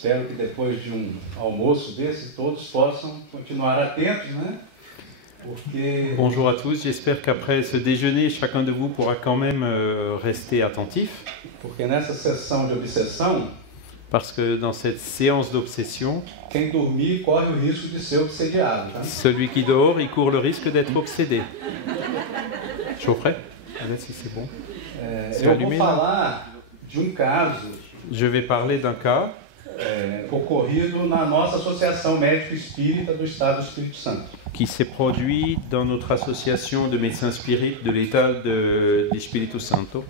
Espero que depois de almoço desse, todos possam continuar atentos, né? Porque... Bonjour à tous, j'espère qu'après ce déjeuner, chacun de vous pourra quand même rester attentif. Porque nessa sessão de obsessão, parce que dans cette séance d'obsession, quem dormir corre o risco de ser obsediado. Tá? Celui qui dort, il court le risque d'être obsédé. Chaufferet? Si c'est bon. Eu vou falar de caso. Je vais parler d'un cas ocorrido na nossa Associação Médico Espírita do Estado do Espírito Santo. Qui s'est produit dans notre association de médecins spirites de l'État de Espírito Santo.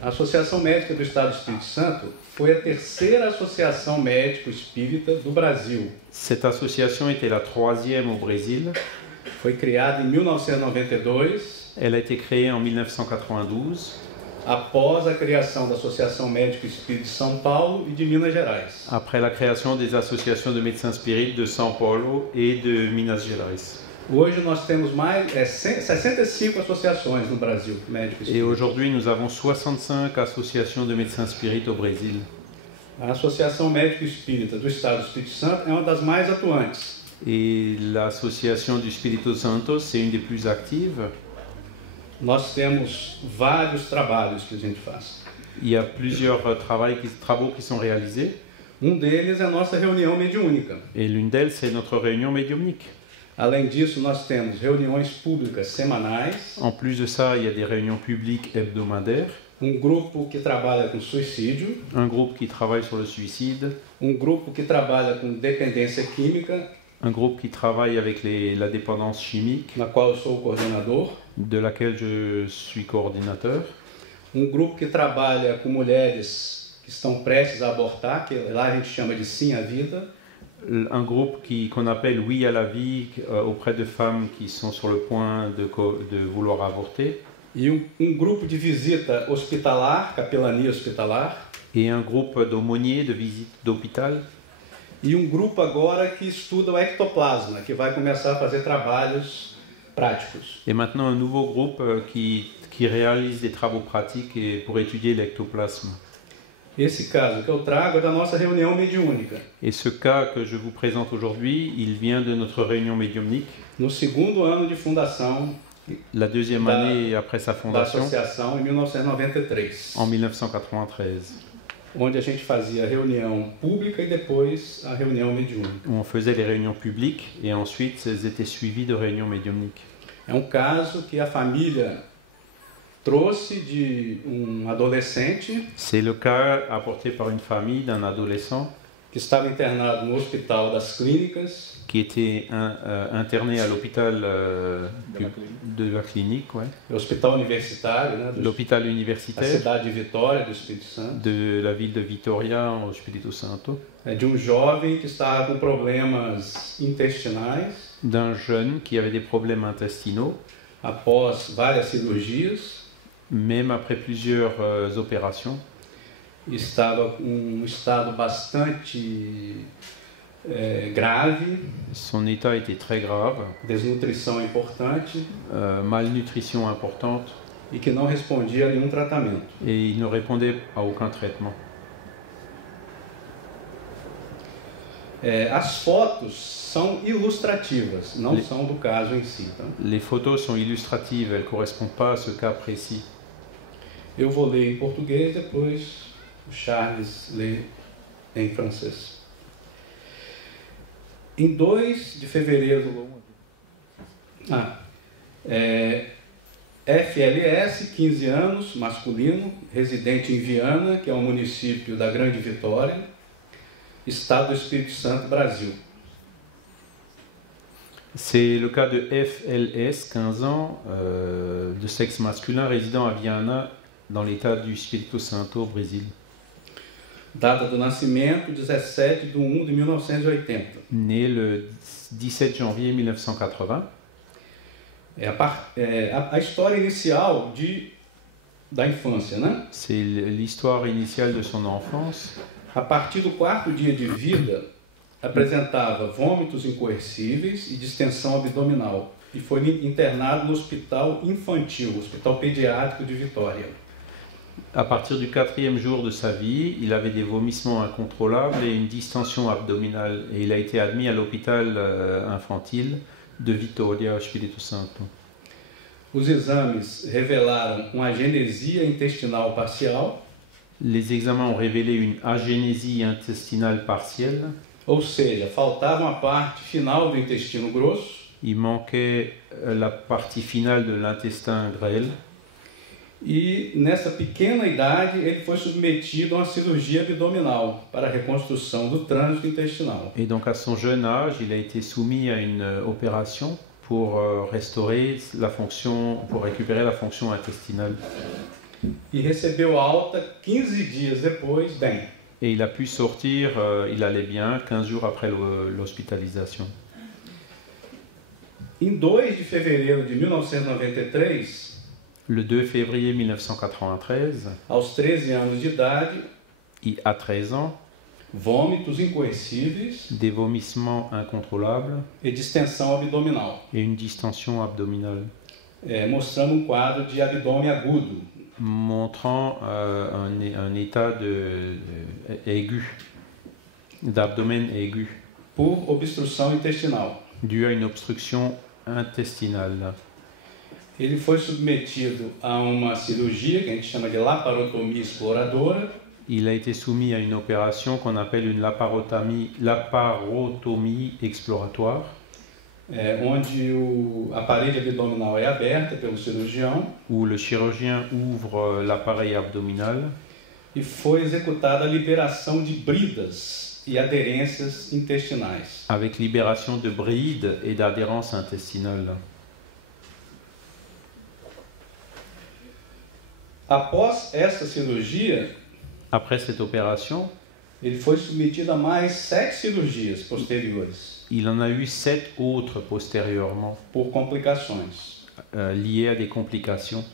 A Associação Médica do Estado do Espírito Santo foi a terceira associação médico espírita do Brasil. Cette association était la troisième au Brésil. Foi criada em 1992. Elle a été créée en 1992. Após a criação da Associação Médico Espírita de São Paulo e de Minas Gerais. Après la création des associations de médecins spirites de São Paulo et de Minas Gerais. Hoje nós temos mais 65 associações no Brasil, médico espírita. Et aujourd'hui nous avons 65 associations de médecins spirites au Brésil. A Associação Médico Espírita do Estado do Espírito Santo é uma das mais atuantes. Et l'association du Espírito Santo, c'est une des plus actives. Nós temos vários trabalhos que a gente faz. Il y a plusieurs travaux qui sont réalisés. Deles é a nossa reunião mediúnica. Et l'une d'elles, c'est notre réunion médiumnique. Além disso, nós temos reuniões públicas semanais. En plus de ça, il y a des réunions publiques hebdomadaires. Grupo que trabalha com suicídio. Un groupe qui travaille sur le suicide. Grupo que trabalha com dependência química. Un groupe qui travaille avec la dépendance chimique. Na qual eu sou o coordenador. De laquelle je suis coordinateur. Grupo que trabalha com mulheres que estão prestes a abortar, que lá a gente chama de Sim à Vida. Un groupe qu'on appelle Oui à la vie auprès de femmes qui sont sur le point de vouloir avorter. E grupo de visita hospitalar, capelania hospitalar. Et un groupe d'aumôniers de visite d'hôpital. E grupo agora que estuda o ectoplasma, que vai começar a fazer trabalhos práticos. Et maintenant un nouveau groupe qui réalise des travaux pratiques pour étudier l'ectoplasme. Esse caso que eu trago é da nossa reunião mediúnica. Et ce cas que je vous présente aujourd'hui, il vient de notre réunion médiumnique. No segundo ano de fundação. La deuxième année après sa fondation. Da associação em 1993. En 1993. Onde a gente fazia a reunião pública e depois a reunião mediúnica. On faisait les réunions publiques et ensuite elles étaient suivies de réunions médiumniques. É caso que a família trouxe de adolescente. C'est le cas apporté par une famille d'un adolescent que estava internado no Hospital das Clínicas. Qui était interné à l'hôpital de la clinique, ouais. Hospital universitário, né? L'hôpital universitaire. Da cidade de Vitória, do Espírito Santo. De la ville de Vitória, au Espírito Santo. De jovem que estava com problemas intestinais. D'un jeune qui avait des problèmes intestinaux. Após várias cirurgias. Même après plusieurs opérations. Estava com estado bastante grave. Son état était très grave. Desnutrição importante. Malnutrition importante. E que não respondia a nenhum tratamento. Et il ne répondait à aucun traitement. As fotos são ilustrativas, não são do caso em si. Tá? Les photos sont illustratives, elles ne correspondent pas à ce cas précis. Eu vou ler em português, depois o Charles lê em francês. Em 2 de fevereiro... FLS, 15 anos, masculino, residente em Viana, que é um município da Grande Vitória, Estado do Espírito Santo, Brasil. C'est le cas de FLS, 15 ans, de sexe masculin, résident à Viana, dans l'état du Espírito Santo, au Brésil. Data do nascimento, 17 de 1 de 1980. Né le 17 janvier 1980. A história inicial da infância, né? C'est l'histoire initiale de son enfance. A partir do 4º dia de vida, apresentava vômitos incoercíveis e distensão abdominal. E foi internado no Hospital Infantil, Hospital Pediátrico de Vitória. À partir du 4e jour de sa vie, il avait des vomissements incontrôlables et une distension abdominale. Et il a été admis à l'hôpital infantile de Vitória, Espírito Santo. Os exames revelaram uma agenesia intestinal parcial, Les examens ont révélé une agénésie intestinale partielle. ou seja, faltava uma parte final do intestino grosso, Il manquait la partie finale de l'intestin grêle. e nessa pequena idade ele foi submetido a uma cirurgia abdominal para a reconstrução do trânsito intestinal. Et donc à son jeune âge, il a été soumis à une opération pour restaurer la fonction, pour récupérer la fonction intestinale. E recebeu alta 15 dias depois, bem. Et il a pu sortir, il allait bien, 15 jours après l'hospitalisation. Em 2 de fevereiro de 1993, Le 2 février 1993, aos 13 anos de idade, à 13 ans, vômitos incoercíveis des vomissements incontrôlables e distensão abdominal, et une distension abdominale, mostrando um quadro de abdômen agudo, montrant un état aigu, d'abdomen aigu, por obstrução intestinal. dû à une obstruction intestinale. Ele foi submetido a uma cirurgia que a gente chama de laparotomia exploradora, Il a été soumis à une opération qu'on appelle une laparotomie exploratoire, onde a parede abdominal é aberta pelo cirurgião où le chirurgien ouvre l'appareil abdominal e foi executada a liberação de bridas e aderências intestinais. avec libération de brides et d'adhérence intestinale. Após essa cirurgia, Après cette opération, ele foi submetido a mais 7 cirurgias posteriores il en a eu 7 autres postérieurement, por complicações. liées à des complications.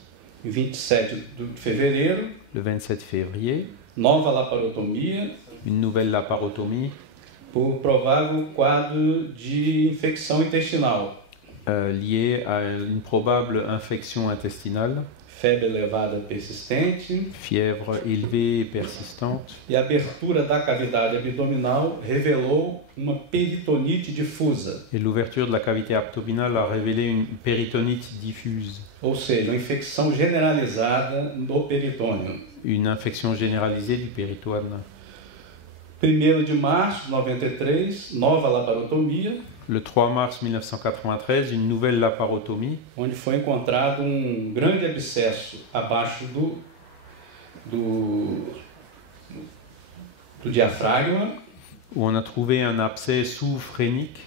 Em 27 de fevereiro, Le 27 février, nova laparotomia une nouvelle laparotomie por provável quadro de infecção intestinal, liée à une probable infection intestinale, febre elevada persistente, fièvre élevée et persistante, e a abertura da cavidade abdominal revelou uma peritonite difusa, et l'ouverture de la cavité abdominale a révélé une péritonite diffuse, ou seja, uma infecção generalizada do peritônio. une infection généralisée du péritoine. 1º de março de 93, nova laparotomia, Le 3 mars 1993, une nouvelle laparotomie, onde foi encontrado um grande abscesso abaixo do diafragma, où on a trouvé un abcès sous-phrénique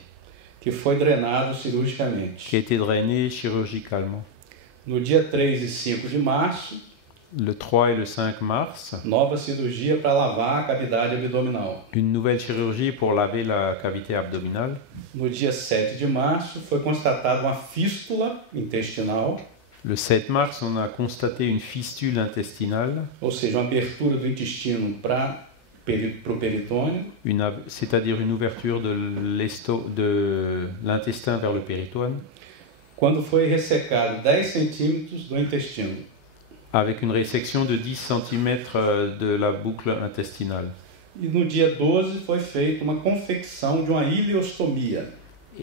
que foi drenado cirurgicamente. qui a été drainé chirurgicalement. No dia 3 e 5 de março, Le 3 et le 5 mars, nova cirurgia para lavar a cavidade abdominal. une nouvelle chirurgie pour laver la cavité abdominale. No dia 7 de março, foi constatada uma fístula intestinal, Le 7 mars, on a constaté une fistule intestinale, ou seja, uma abertura do intestino para o peritônio, c'est-à-dire une ouverture de l'intestin vers le péritoine, quando foi ressecado 10 centímetros do intestino. avec une résection de 10 cm de la boucle intestinale. E no dia 12 foi feita uma confecção de uma ileostomia,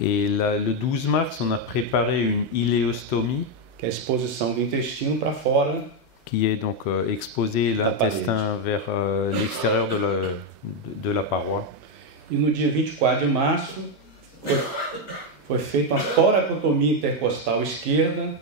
Et le 12 mars, on a préparé une iléostomie, que é a exposição do intestino para fora, qui est donc exposé l'intestin vers l'extérieur de la paroi. e no dia 24 de março foi feita uma toracotomia intercostal esquerda,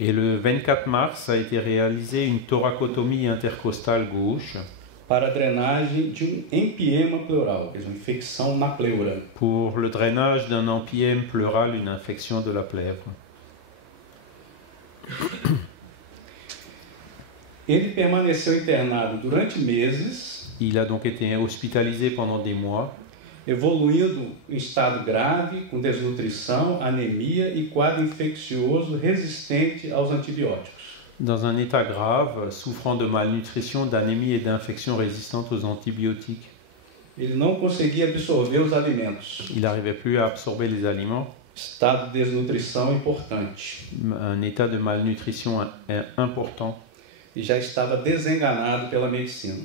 Et le 24 mars a été réalisée une thoracotomie intercostale gauche para a drenagem de empiema pleural, quer dizer, uma infecção na pleura. pour le drainage d'un empième pleural, une infection de la plèvre. Ele permaneceu internado durante meses, Il a donc été hospitalisé pendant des mois, evoluindo em estado grave, com desnutrição, anemia e quadro infeccioso resistente aos antibióticos. dans un état grave, souffrant de malnutrition, d'anémie et d'infections résistantes aux antibiotiques. Ele não conseguia absorver os alimentos. Il n'arrivait plus à absorber les aliments, Estado de desnutrição importante. un état de malnutrition important. e já estava desenganado pela medicina.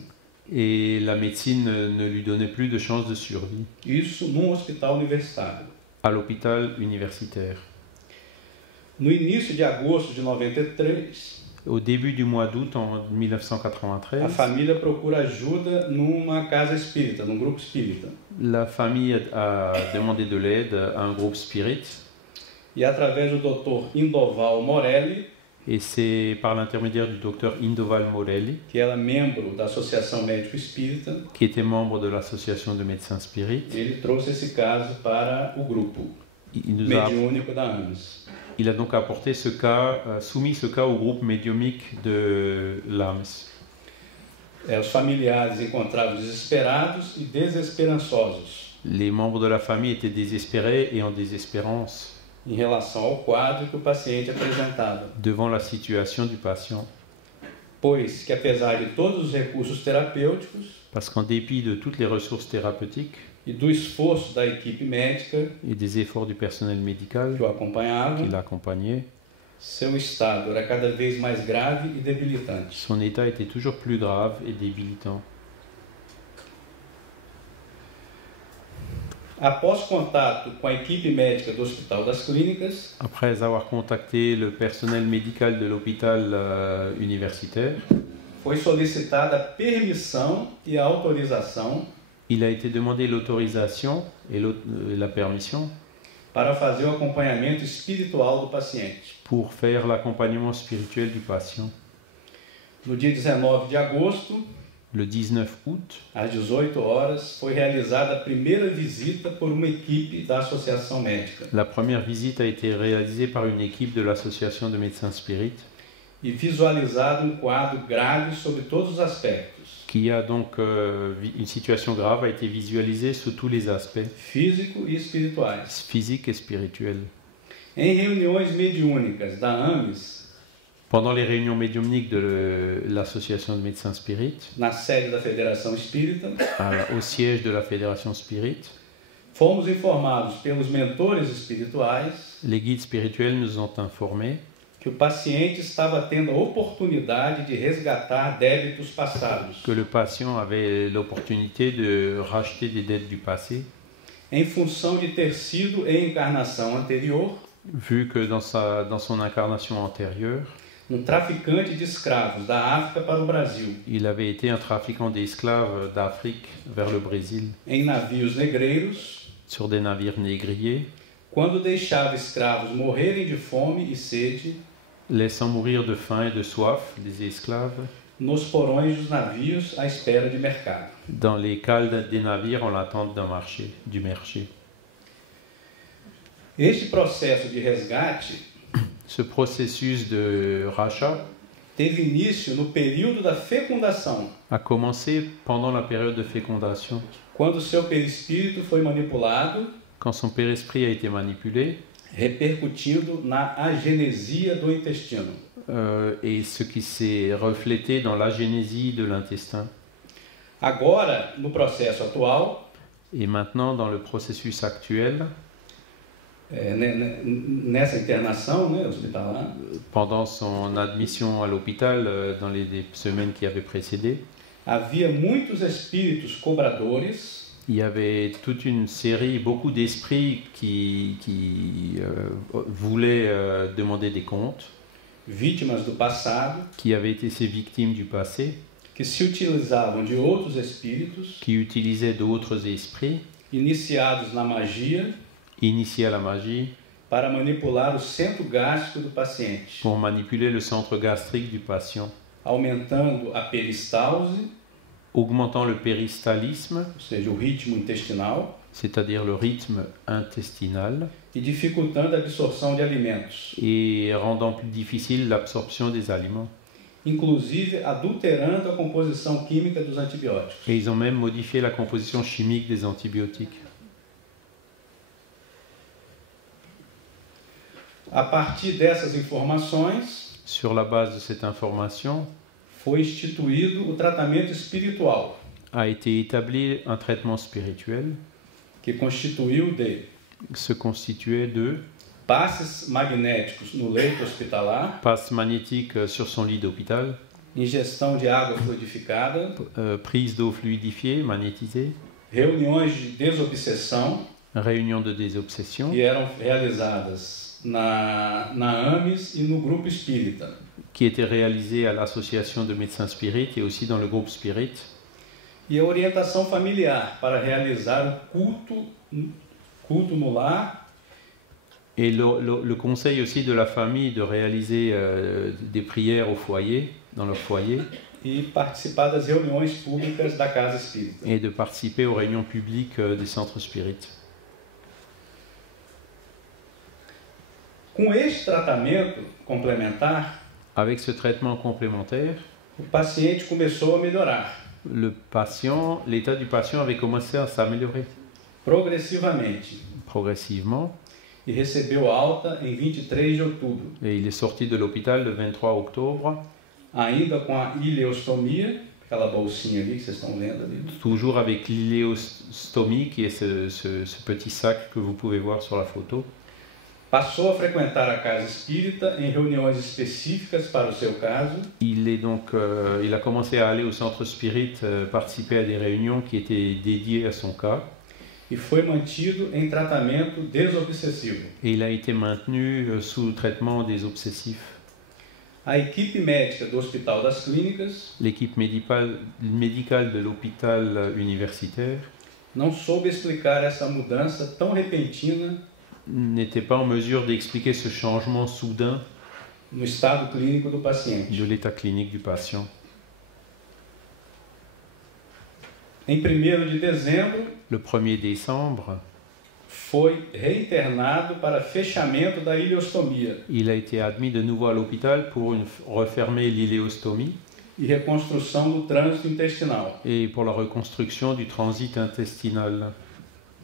et la médecine ne lui donnait plus de chance de survie Isso num hospital universitário. à l'hôpital universitaire. No início de agosto de 93, Au début du mois d'août en a 1993, família procura ajuda numa casa espírita, num grupo espírita. la famille a demandé de l'aide à un groupe spirit E através do Dr. Indoval Morelli, et c'est par l'intermédiaire du docteur Indoval Morelli, que era membro da Associação Médico Espírita, qui était membre de l'association de médecins spirit, ele trouxe esse caso para o grupo il mediúnico da AMES. a donc apporté ce cas, soumis ce cas au groupe médiumique de l'AMS. Os familiares encontravam desesperados e desesperançosos Les membres de la famille étaient désespérés et en désespérance em relação ao quadro que o paciente apresentava, devant la situation du patient, pois que apesar de todos os recursos terapêuticos parce qu'en dépit de toutes les ressources thérapeutiques e do esforço da equipe médica et des efforts du personnel médical que o acompanhava, qui l'accompagnait, seu estado era cada vez mais grave e debilitante. son état était toujours plus grave et débilitant. Após contato com a equipe médica do Hospital das Clínicas, Après avoir contacté le personnel médical de l'hôpital universitaire, foi solicitada a permissão e a autorização il a été demandé l'autorisation et la permission para fazer o acompanhamento espiritual do paciente. pour faire l'accompagnement spirituel du patient. No dia 19 de agosto, Le 19 août, às 18 horas, foi realizada a primeira visita por uma equipe da Associação Médica la première visite a été réalisée par une équipe de l'association de médecins spirit e visualizado um quadro grave sobre todos os aspectos, qui a donc une situation grave a été visualisée sous tous les aspects físico e espirituais. physiques et spirituels. Em reuniões mediúnicas da AMES, Pendant les réunions médiumniques de l'association de médecins spirit, na sede da Federação Espírita, au siège de la fédération spirit, fomos informados pelos mentores espirituais les guides spirituels nous ont informés que o paciente estava tendo a oportunidade de resgatar débitos passados, que le patient avait l'opportunité de racheter des dettes du passé, em função de ter sido em encarnação anterior vu que dans son incarnation antérieure, traficante de escravos da África para o Brasil, il avait été un trafiquant d'esclaves d'Afrique vers le Brésil em navios negreiros, sur des navires négriers, quando deixava escravos morrerem de fome e sede laissant mourir de faim et de soif des esclaves nos porões dos navios à espera de mercado. dans les cales des navires en l'attente du marché. Este processo de resgate Ce processus de rachat teve início no período da fecundação, a commencé pendant la période de fécondation, quando seu perispírito foi manipulado, quand son père-esprit a été manipulé, repercutindo na agenesia do intestino. Et ce qui s'est reflété dans l'agénésie de l'intestin. Agora, no processo atual, Et maintenant, dans le processus actuel, nessa internação, hospitalar, pendant son admission à l'hôpital dans les semaines qui avaient précédé, havia muitos espíritos cobradores il y avait toute une série, beaucoup d'esprits qui voulaient demander des comptes, vítimas do passado, qui avaient été ces victimes du passé, que se utilizavam de outros espíritos, qui utilisaient d'autres esprits, iniciados na magia, initiés à la magie, para manipular o centro gástrico do paciente, pour manipuler le centre gastrique du patient, aumentando a peristalse, augmentant le péristalisme, ou seja, o ritmo intestinal, c'est-à-dire le rythme intestinal, e dificultando a absorção de alimentos, et rendant plus difficile l'absorption des aliments. inclusive adulterando a composição química dos antibióticos. Et ils ont même modifié la composition chimique des antibiotiques. A partir dessas informações, Sur la base de cette information, foi instituído o tratamento espiritual, a été établi un traitement spirituel que constituiu de se constituait de passes magnéticos no leito hospitalar passes magnétiques sur son lit d'hôpital ingestão de água fluidificada, prise d'eau fluidifiée, magnétisée, reuniões de desobsessão réunion de désobsession, que eram realizadas na AMES e no grupo espírita. qui était réalisée à l'association de médecins spirites et aussi dans le groupe Spirit, E a orientação familiar para realizar o culto no lar et le conseil aussi de la famille de réaliser des prières au foyer, dans leur foyer, e participar das reuniões públicas da Casa Espírita. et de participer aux réunions publiques des centres spirites. Com este tratamento complementar, Avec ce traitement complémentaire, o paciente começou a melhorar l'état du patient avait commencé à s'améliorer progressivamente progressivement e recebeu alta em 23 de outubro, et il est sorti de l'hôpital le 23 octobre, ainda com a ileostomia, aquela bolsinha ali que vocês estão vendo ali. toujours avec l'iléostomie qui est ce petit sac que vous pouvez voir sur la photo. Passou a frequentar a Casa Espírita em reuniões específicas para o seu caso Il a commencé à aller au centre spirit, participer à des réunions qui étaient dédiées à son cas, e foi mantido em tratamento desobsessivo. et il a été maintenu sous traitement des obsessifs. A equipe médica do Hospital das Clínicas L'équipe médicale de l'hôpital universitaire não soube explicar essa mudança tão repentina n'était pas en mesure d'expliquer ce changement soudain no estado clínico do paciente. de l'état clinique du patient. Em 1º de dezembro, Le 1er décembre, foi reinternado para fechamento da ileostomia il a été admis de nouveau à l'hôpital pour refermer l'iléostomie e reconstrução do trânsito intestinal, et pour la reconstruction du transit intestinal,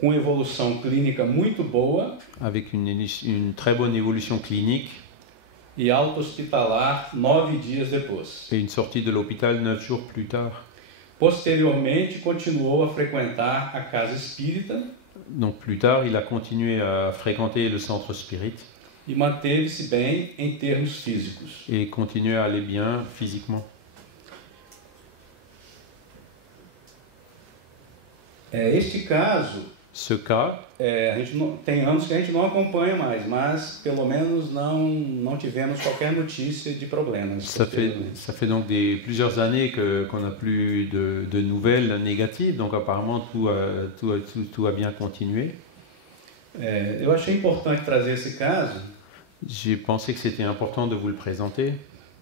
com evolução clínica muito boa avec une très bonne évolution clinique e alta hospitalar 9 dias depois. et une sortie de l'hôpital 9 jours plus tard. Posteriormente, continuou a frequentar a Casa Espírita Donc plus tard, il a continué à fréquenter le centre spirit e manteve-se bem em termos físicos. et continué à aller bien physiquement. Este caso, Ce cas, a gente não, tem anos que a gente não acompanha mais, mas pelo menos não tivemos qualquer notícia de problemas. ça fait donc plusieurs années qu'on n'a plus de nouvelles négatives, donc apparemment tout a bien continué. Eu achei importante trazer esse caso J'ai pensé que c'était important de vous le présenter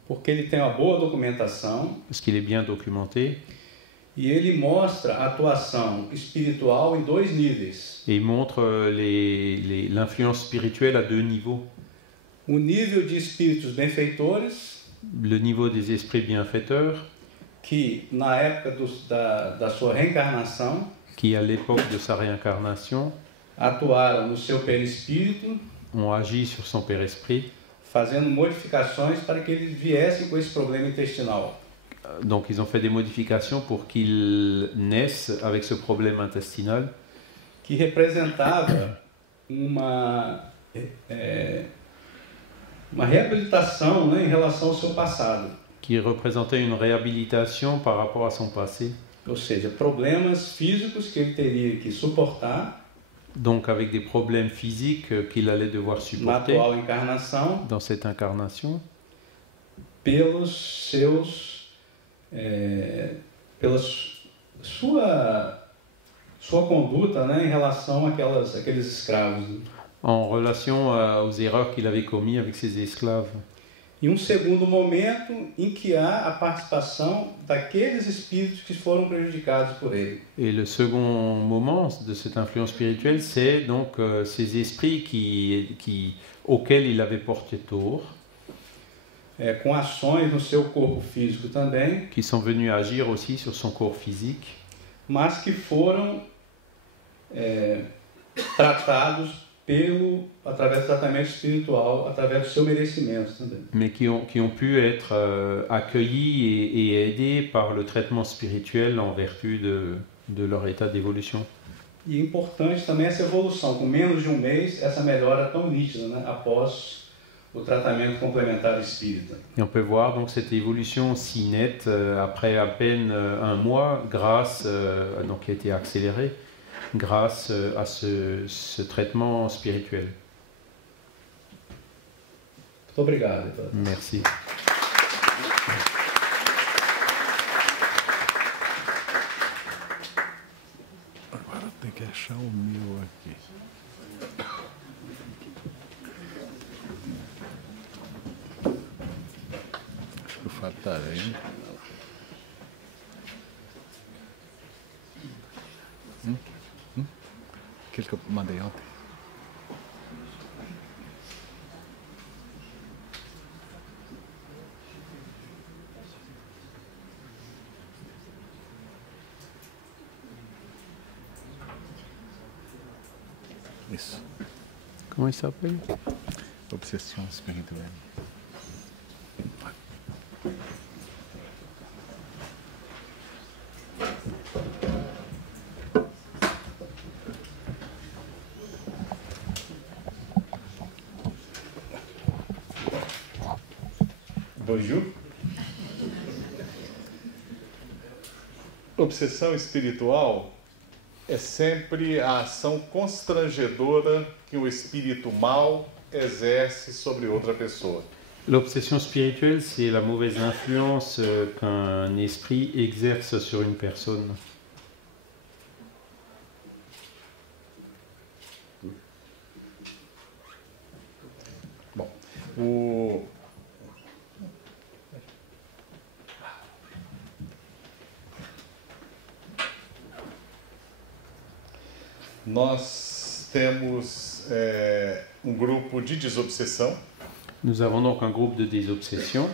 porque ele tem uma boa documentação parce qu'il est bien documenté e ele mostra a atuação espiritual em 2 níveis. et il montre l'influence spirituelle à 2 niveaux. O nível de espíritos benfeitores, Le niveau des esprits bienfaiteurs, que na época da sua reencarnação qui à l'époque de sa réincarnation atuaram no seu perispírito, ont agi sur son père-esprit. fazendo modificações para que ele viesse com esse problema intestinal. Donc ils ont fait des modifications pour qu'il naisse avec ce problème intestinal Que representava uma reabilitação, né, em relação ao seu passado. qui représentait une réhabilitation par rapport à son passé. Ou seja, problemas físicos que ele teria que suportar Donc avec des problèmes physiques qu'il allait devoir na supporter atual encarnação dans cette incarnation pela sua conduta, né, em relação àqueles escravos. en relation aux erreurs qu'il avait commises avec ses esclaves. E segundo momento em que há a participação daqueles espíritos que foram prejudicados por ele. Et le second moment de cette influence spirituelle, c'est donc ces esprits auxquels il avait porté tort, Com ações no seu corpo físico também, qui sont venus agir aussi sur son corps physique, mas que foram tratados através do tratamento espiritual, através do seu merecimento também. mais qui ont pu être accueillis et aidés par le traitement spirituel en vertu de leur état d'évolution. E importante também essa evolução, com menos de um mês, essa melhora tão nítida, né, após o tratamento complementar espírita. Et on peut voir donc cette évolution si nette après à peine un mois, grâce, donc qui a été accélérée, grâce à ce traitement spirituel. Muito obrigado, Padre. Merci. Agora tem que achar o meu aqui. Acho que eu fartarei. Aquele que eu mandei ontem. Isso. Comment il s'appelle? Obsession spirituelle. Bonjour. Obsessão espiritual é sempre a ação constrangedora que um espírito mau exerce sobre outra pessoa. L'obsession spirituelle, c'est la mauvaise influence qu'un esprit exerce sur une personne. Bom, nós temos grupo de desobsessão. Nous avons donc un groupe de désobsession.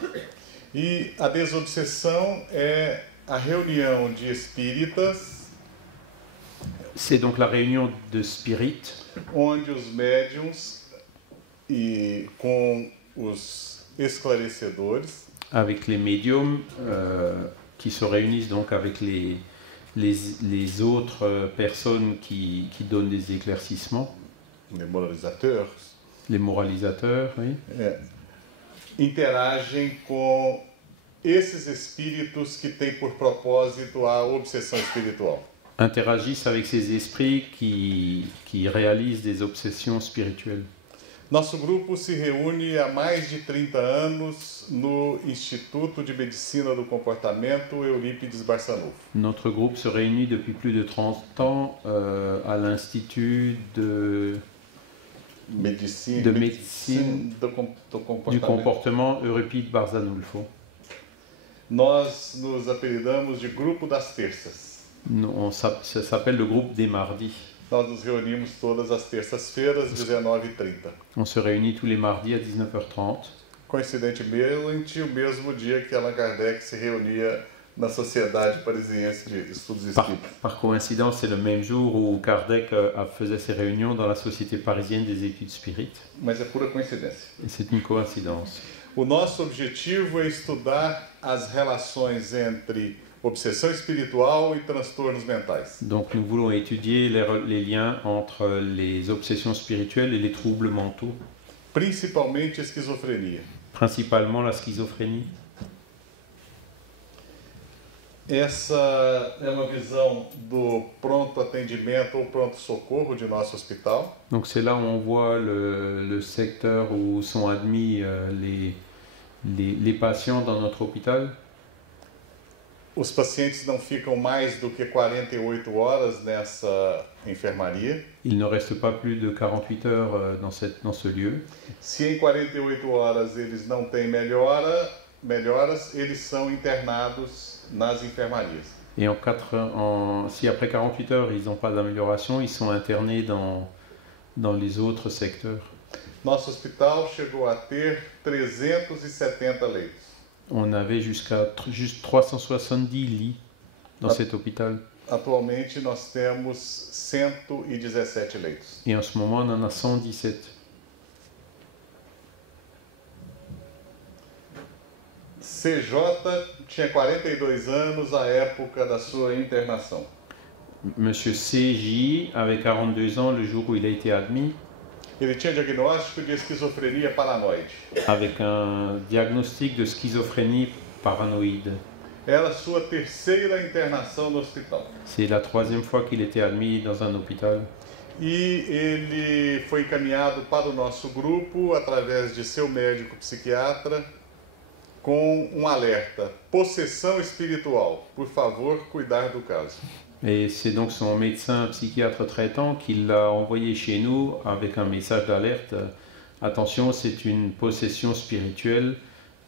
E a desobsessão é a reunião de espíritas. C'est donc la réunion de spirit. Onde os médiums e com os esclarecedores. Avec les médiums qui se réunissent donc avec les autres personnes qui donnent des éclaircissements. Les moralisateurs. Les moralisateurs, oui. Interagem com esses espíritos que têm por propósito a obsessão espiritual. Interagissent avec ces esprits qui réalisent des obsessions spirituelles. Nosso grupo se reúne há mais de 30 anos no Instituto de Medicina do Comportamento Eurípides Barçanufo. Notre groupe se réunit depuis plus de 30 ans à l'Institut de Médecine du comportement Eurípides Barçanufo. Nós nos apelidamos de Grupo das Terças. Ça s'appelle le groupe des mardis. Nós nos reunimos todas as terças-feiras, 19h30. On se réunit tous les mardis à 19h30. Coincidentemente, o mesmo dia que Allan Kardec se reunia na Sociedade Parisiense de Estudos Espíritas. Par coïncidence, c'est le même jour où Kardec faisait ses réunions dans la Société Parisienne des Études Spirites. Mas é pura coincidência. Et c'est une coïncidence. O nosso objetivo é estudar as relações entre obsessão espiritual e transtornos mentais. Donc nous voulons étudier les liens entre les obsessions spirituelles et les troubles mentaux. Principalmente a esquizofrenia. Principalement la schizophrénie. Essa é uma visão do pronto atendimento ou pronto socorro de nosso hospital. Donc c'est là où on voit le secteur où sont admis les patients dans notre hôpital. Os pacientes não ficam mais do que 48 horas nessa enfermaria. Ils ne restent pas plus de 48 heures dans ce lieu. Se em 48 horas eles não têm melhoras, eles são internados nas enfermarias. Et si après 48 heures ils n'ont pas d'amélioration, ils sont internés dans les autres secteurs. Nosso hospital chegou a ter 370 leitos. On avait juste 370 lits dans cet hôpital. Atualmente nós temos 117 leitos. Et en ce moment, on en a 117. CJ tinha 42 anos à época da sua internação. Monsieur CJ avait 42 ans le jour où il a été admis. Ele tinha diagnóstico de esquizofrenia paranoide. avec un diagnostic de schizophrénie paranoïde. Era a sua terceira internação no hospital. C'est la troisième fois qu'il était admis dans un hôpital. E ele foi encaminhado para o nosso grupo através de seu médico psiquiatra com um alerta: possessão espiritual, por favor, cuidar do caso. Et c'est donc son médecin psychiatre traitant qui l'a envoyé chez nous avec un message d'alerte. Attention, c'est une possession spirituelle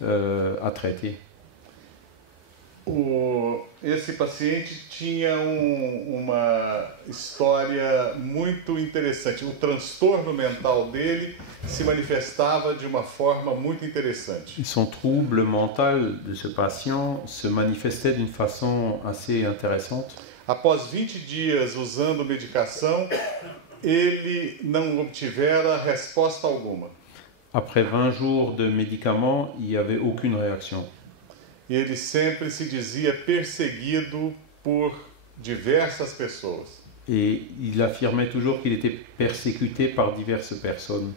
à traiter. Esse paciente tinha uma história muito interessante. O transtorno mental dele se manifestava de uma forma muito interessante. Son trouble mental de ce patient se manifestait d'une façon assez intéressante. Após 20 dias usando medicação, ele não obtivera resposta alguma. Après 20 jours de médicaments, il n'y avait aucune réaction. Ele sempre se dizia perseguido por diversas pessoas. Et il affirmait toujours qu'il était persécuté par diverses personnes.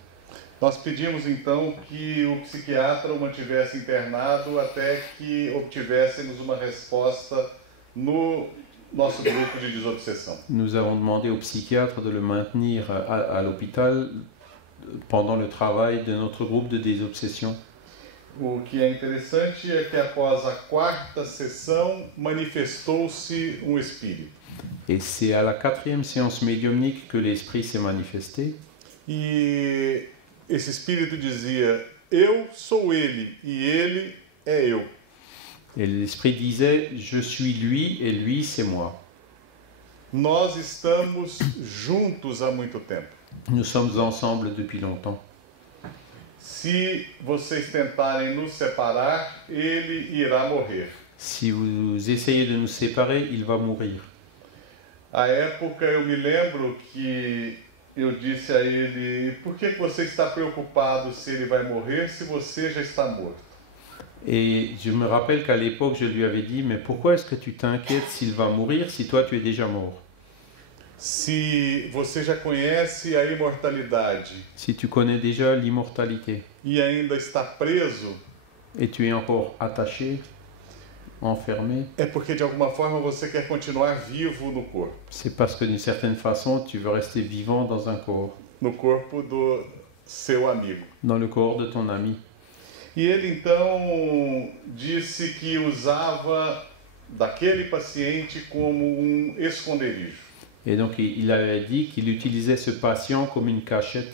Nós pedimos então que o psiquiatra o mantivesse internado até que obtivéssemos uma resposta no nosso grupo de desobsessão. Nous avons demandé au psychiatre de le maintenir à l'hôpital pendant le travail de notre groupe de désobsession. O que é interessante é que após a quarta sessão manifestou-se um espírito. Et c'est à la 4e séance médiumnique que l'esprit s'est manifesté. E esse espírito dizia: eu sou ele e ele é eu. Et l'esprit disait, je suis lui et lui c'est moi. Nós estamos juntos há muito tempo. Nous sommes ensemble depuis longtemps. Se vocês tentarem nos separar, ele irá morrer. Si vous essayez de nous séparer, il va mourir. À época eu me lembro que eu disse a ele: por que você está preocupado se ele vai morrer se você já está morto? Et je me rappelle qu'à l'époque, je lui avais dit, mais pourquoi est-ce que tu t'inquiètes s'il va mourir si toi tu es déjà mort? Se você já conhece a imortalidade Si tu connais déjà l'immortalité e ainda está preso, et tu es encore attaché, enfermé, é porque de alguma forma você quer continuar vivo no corpo, c'est parce que d'une certaine façon, tu veux rester vivant dans un corps, no corpo do seu amigo. dans le corps de ton ami. E ele então disse que usava daquele paciente como esconderijo. Et donc il avait dit qu'il utilisait ce patient comme une cachette.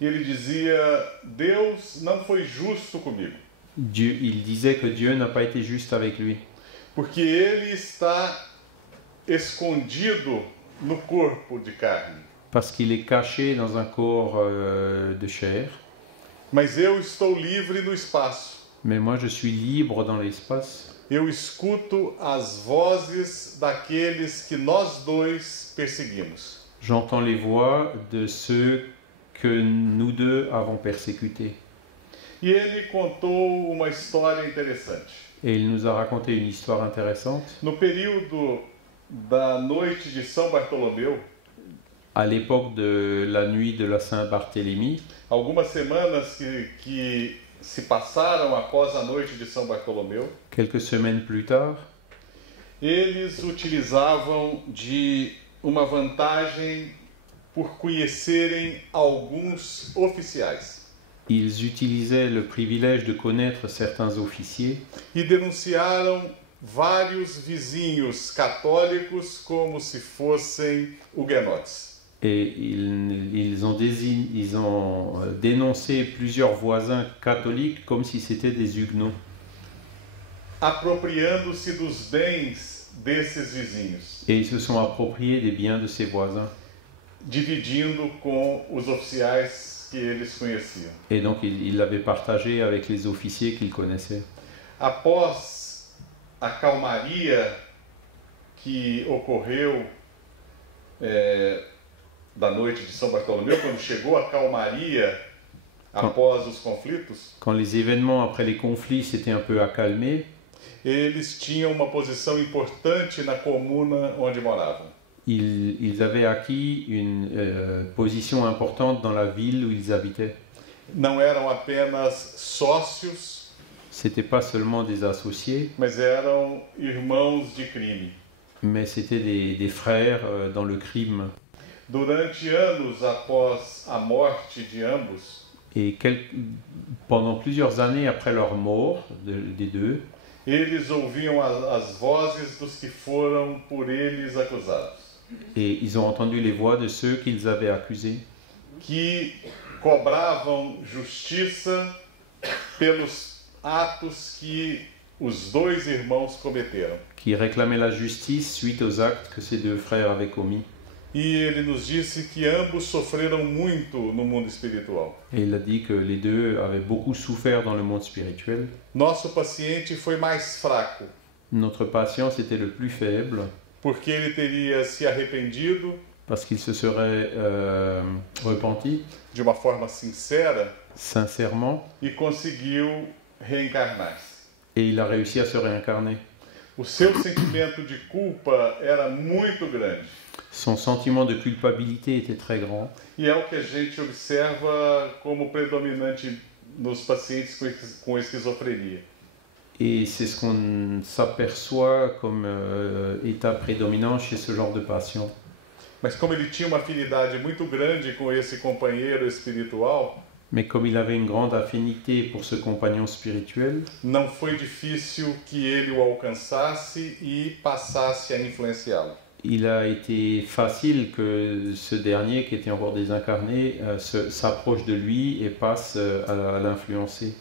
E ele dizia: Deus não foi justo comigo, Il disait que Dieu n'a pas été juste avec lui, porque ele está escondido no corpo de carne. parce qu'il est caché dans un corps de chair. Mas eu estou livre no espaço. Mais moi, je suis libre dans l'espace. Eu escuto as vozes daqueles que nós dois perseguimos. J'entends les voix de ceux que nous deux avons persécutés. E ele contou uma história interessante. Et il nous a raconté une histoire intéressante. No período da noite de São Bartolomeu, À l'époque de la nuit de la Saint-Barthélemy, algumas semanas que se passaram após a noite de São Bartolomeu, quelques semaines plus tard, eles utilizavam de uma vantagem por conhecerem alguns oficiais ils utilisaient le privilège de connaître certains officiers e denunciaram vários vizinhos católicos como se fossem huguenotes. et ils ont dénoncé plusieurs voisins catholiques comme si c'était des huguenots, Apropriando-se dos bens desses vizinhos, et ils se sont appropriés des biens de ces voisins. dividindo com os oficiais que eles conheciam. Et donc ils l'avaient partagé avec les officiers qu'ils connaissaient. Após a calmaria que ocorreu da noite de São Bartolomeu, quando chegou a calmaria após os conflitos, Quand les événements après les conflits s'étaient un peu accalmés, eles tinham uma posição importante na comuna onde moravam. ils avaient acquis une position importante dans la ville où ils habitaient. Não eram apenas sócios, C'était pas seulement des associés, mas eram irmãos de crime. mais c'était des frères dans le crime. Durante anos após a morte de ambos, Et pendant plusieurs années après leur mort, des deux, eles ouviam as vozes dos que foram por eles acusados, et ils ont entendu les voix de ceux qu'ils avaient accusés, que cobravam justiça pelos atos que os dois irmãos cometeram. qui réclamaient la justice suite aux actes que ces deux frères avaient commis. E ele nos disse que ambos sofreram muito no mundo espiritual. Et il a dit que les deux avaient beaucoup souffert dans le monde spirituel. Nosso paciente foi mais fraco, Notre patient était le plus faible, porque ele teria se arrependido parce qu'il se serait repenti de uma forma sincera sincèrement, e conseguiu reencarnar. et il a réussi à se réincarner. O seu sentimento de culpa era muito grande. Son sentiment de culpabilité était très grand, E é o que a gente observa como predominante nos pacientes com esquizofrenia. et c'est ce qu'on s'aperçoit comme état prédominant chez ce genre de patient. Mas como ele tinha uma afinidade muito grande com esse companheiro espiritual, Mais comme il avait une grande affinité pour ce compagnon spirituel, não foi difícil que ele o alcançasse e passasse a influenciá-lo. il a été facile que ce dernier, qui était encore désincarné, s'approche de lui et passe à l'influencer.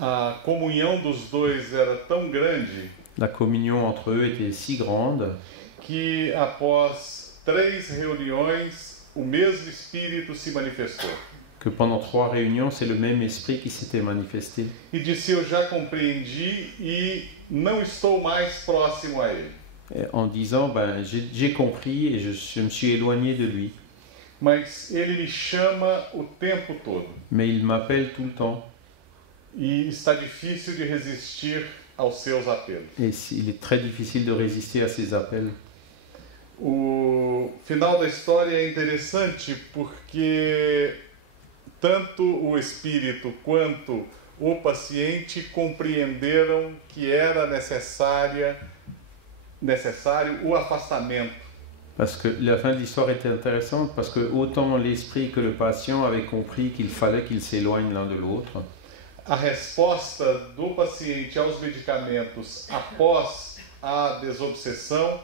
A comunhão dos dois era tão grande La communion entre eux était si grande que após 3 reuniões o mesmo espírito se manifestou. que pendant 3 réunions, c'est le même esprit qui s'était manifesté. E disse: eu já compreendi e não estou mais próximo a ele. En disant, j'ai compris et je me suis éloigné de lui. Mas ele me chama o tempo todo. Mais il m'appelle tout le temps. E está difícil de resistir aos seus apelos. Et il est très difficile de résister à ses appels. O final da história é interessante porque tanto o espírito quanto o paciente compreenderam que era necessário o afastamento. Parce que la fin de l'histoire était intéressante parce que autant l'esprit que le patient avaient compris qu'il fallait qu'ils s'éloignent l'un de l'autre. A resposta do paciente aos medicamentos após a desobsessão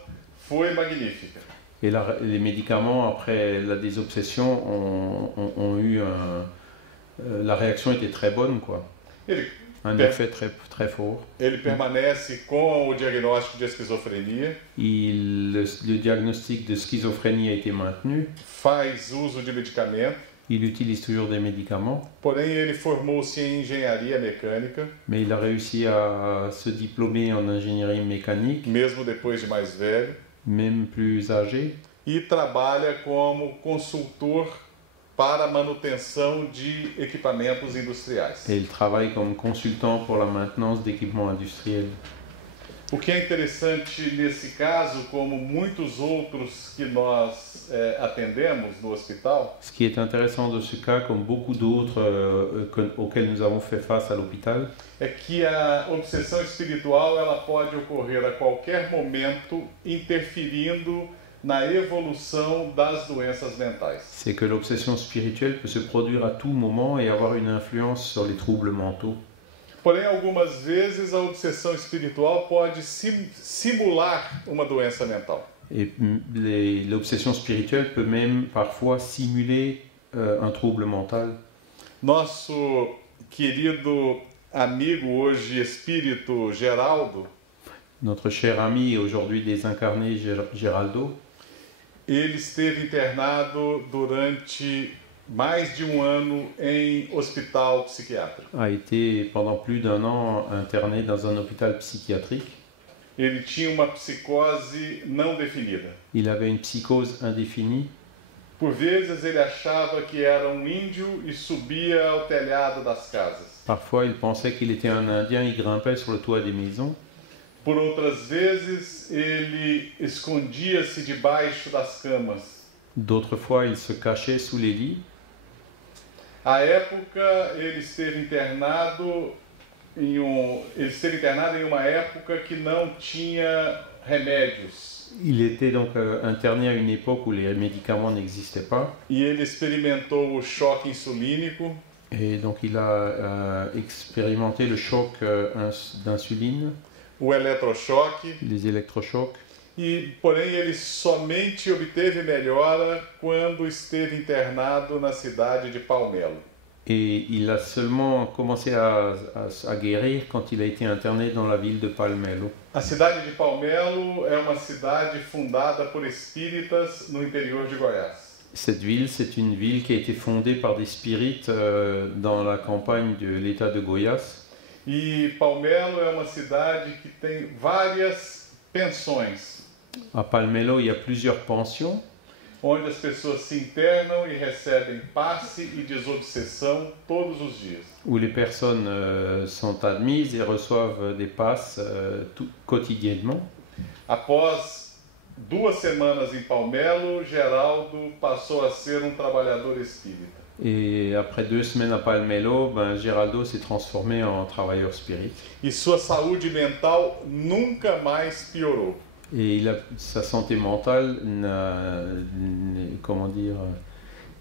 foi magnífica. Et les médicaments, après la désobsession, ont eu la réaction était très bonne, quoi. Un effet très, très fort. Ele permanece com o diagnóstico de esquizofrenia, Le diagnostic de schizophrénie a été maintenu. faz uso de medicamento, Il utilise toujours des médicaments, porém ele formou-se em engenharia mecânica, mais il a réussi à se diplômer en ingénierie mécanique, mesmo depois de mais velho, même plus âgé, e trabalha como consultor para manutenção de equipamentos industriais. et il travaille comme consultant pour la maintenance d'équipements industriels. O que é interessante nesse caso, como muitos outros que nós atendemos no hospital, Ce qui est intéressant de ce cas, comme beaucoup d'autres auxquels nous avons fait face à l'hôpital, é que a obsessão espiritual ela pode ocorrer a qualquer momento, interferindo na evolução das doenças mentais. c'est que l'obsession spirituelle peut se produire à tout moment et avoir une influence sur les troubles mentaux. Porém, algumas vezes a obsessão espiritual pode simular uma doença mental. Et l'obsession spirituelle peut même parfois simuler un trouble mental. Nosso querido amigo hoje espírito Geraldo, Notre cher ami, aujourd'hui désincarné Geraldo, ele esteve internado durante mais de 1 ano em hospital psiquiátrico. a été pendant plus d'1 an interné dans un hôpital psychiatrique. Ele tinha uma psicose não definida. Il avait une psychose indéfinie. Por vezes ele achava que era um índio e subia ao telhado das casas. Parfois, il pensait qu'il était un Indien, il grimpait sur le toit des maisons. Por outras vezes, ele escondia-se debaixo das camas. D'autres fois, il se cachait sous les lits. À época, ele esteve internado em uma época que não tinha remédios. Il était donc interné à une époque où les médicaments n'existaient pas. E ele experimentou o choque insulínico. Et donc il a expérimenté le choc d'insuline, O eletrochoque. les électrochocs. Porém, ele somente obteve melhora quando esteve internado na cidade de Palmelo. Et il a seulement commencé à guérir quand il a été interné dans la ville de Palmelo. A cidade de Palmelo é uma cidade fundada por espíritas no interior de Goiás. Cette ville, c'est une ville qui a été fondée par des spirites dans la campagne de l'état de Goiás. E Palmelo é uma cidade que tem várias pensões, À Palmelo, il y a plusieurs pensions onde as pessoas se internam e recebem passe e desobsessão todos os dias. où les personnes sont admises et reçoivent des passes quotidiennement. Após 2 semanas em Palmelo, Geraldo passou a ser um trabalhador espírita. Et après 2 semaines à Palmelo, Geraldo s'est transformé en travailleur spirit. E sua saúde mental nunca mais piorou. Et sa santé mentale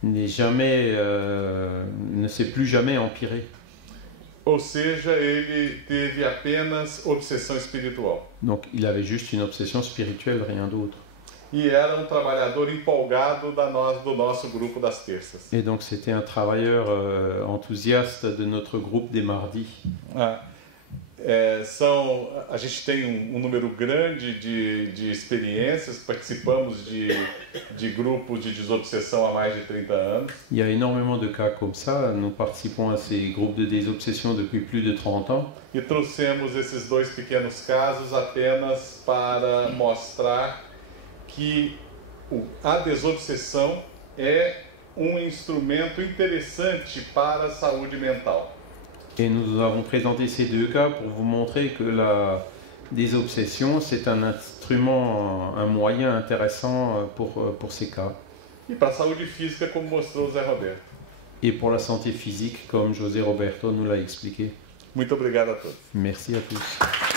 ne s'est plus jamais empirée. Ou seja, ele teve apenas obsessão espiritual. Donc il avait juste une obsession spirituelle, rien d'autre. E era um trabalhador empolgado do nosso grupo das terças. Et donc c'était un travailleur enthousiaste de notre groupe des mardis. A gente tem um número grande de experiências, participamos de grupos de desobsessão há mais de 30 anos. Il y a énormément de cas comme ça, nous participons à ces groupes de désobsession depuis plus de 30 ans. E trouxemos esses 2 pequenos casos apenas para mostrar que a desobsessão é um instrumento interessante para a saúde mental. Et nous avons présenté ces 2 cas pour vous montrer que la désobsession, c'est un instrument, un moyen intéressant pour ces cas. E para a saúde física, como mostrou o Zé Roberto. Et pour la santé physique, comme José Roberto nous l'a expliqué. Muito obrigado a todos. Merci à tous.